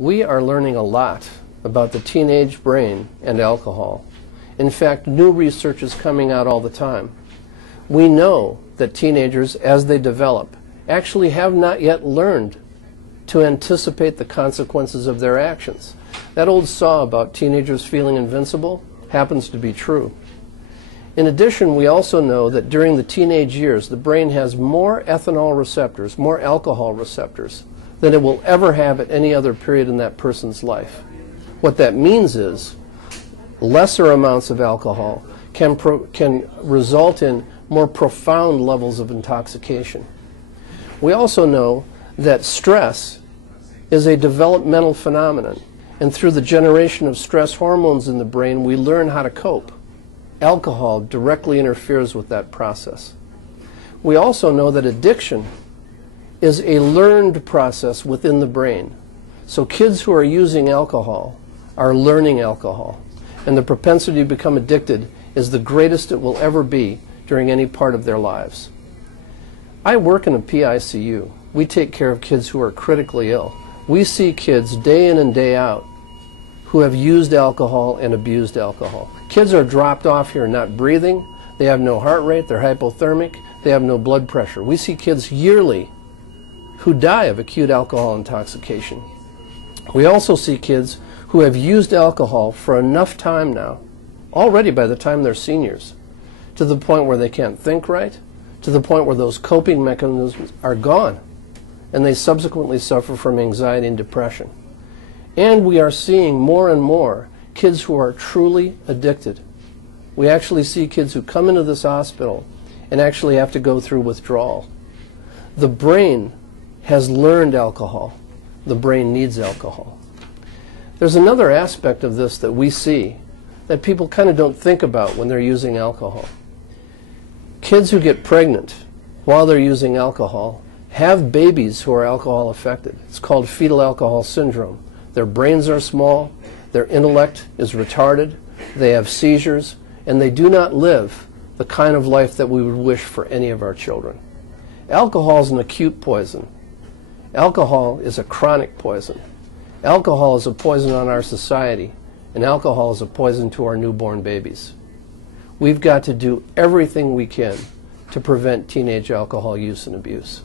We are learning a lot about the teenage brain and alcohol. In fact, new research is coming out all the time. We know that teenagers, as they develop, actually have not yet learned to anticipate the consequences of their actions. That old saw about teenagers feeling invincible happens to be true. In addition, we also know that during the teenage years, the brain has more ethanol receptors, more alcohol receptors, than it will ever have at any other period in that person's life. What that means is lesser amounts of alcohol can result in more profound levels of intoxication. We also know that stress is a developmental phenomenon, and through the generation of stress hormones in the brain, we learn how to cope. Alcohol directly interferes with that process. We also know that addiction is a learned process within the brain. So kids who are using alcohol are learning alcohol, and the propensity to become addicted is the greatest it will ever be during any part of their lives. I work in a PICU. We take care of kids who are critically ill. We see kids day in and day out who have used alcohol and abused alcohol. Kids are dropped off here not breathing, they have no heart rate, they're hypothermic, they have no blood pressure. We see kids yearly who die of acute alcohol intoxication. We also see kids who have used alcohol for enough time now, already by the time they're seniors, to the point where they can't think right, to the point where those coping mechanisms are gone, and they subsequently suffer from anxiety and depression. And we are seeing more and more kids who are truly addicted. We actually see kids who come into this hospital and actually have to go through withdrawal. The brain has learned alcohol. The brain needs alcohol. There's another aspect of this that we see that people kind of don't think about when they're using alcohol. Kids who get pregnant while they're using alcohol have babies who are alcohol affected. It's called fetal alcohol syndrome. Their brains are small, their intellect is retarded, they have seizures, and they do not live the kind of life that we would wish for any of our children. Alcohol is an acute poison. Alcohol is a chronic poison. Alcohol is a poison on our society, and alcohol is a poison to our newborn babies. We've got to do everything we can to prevent teenage alcohol use and abuse.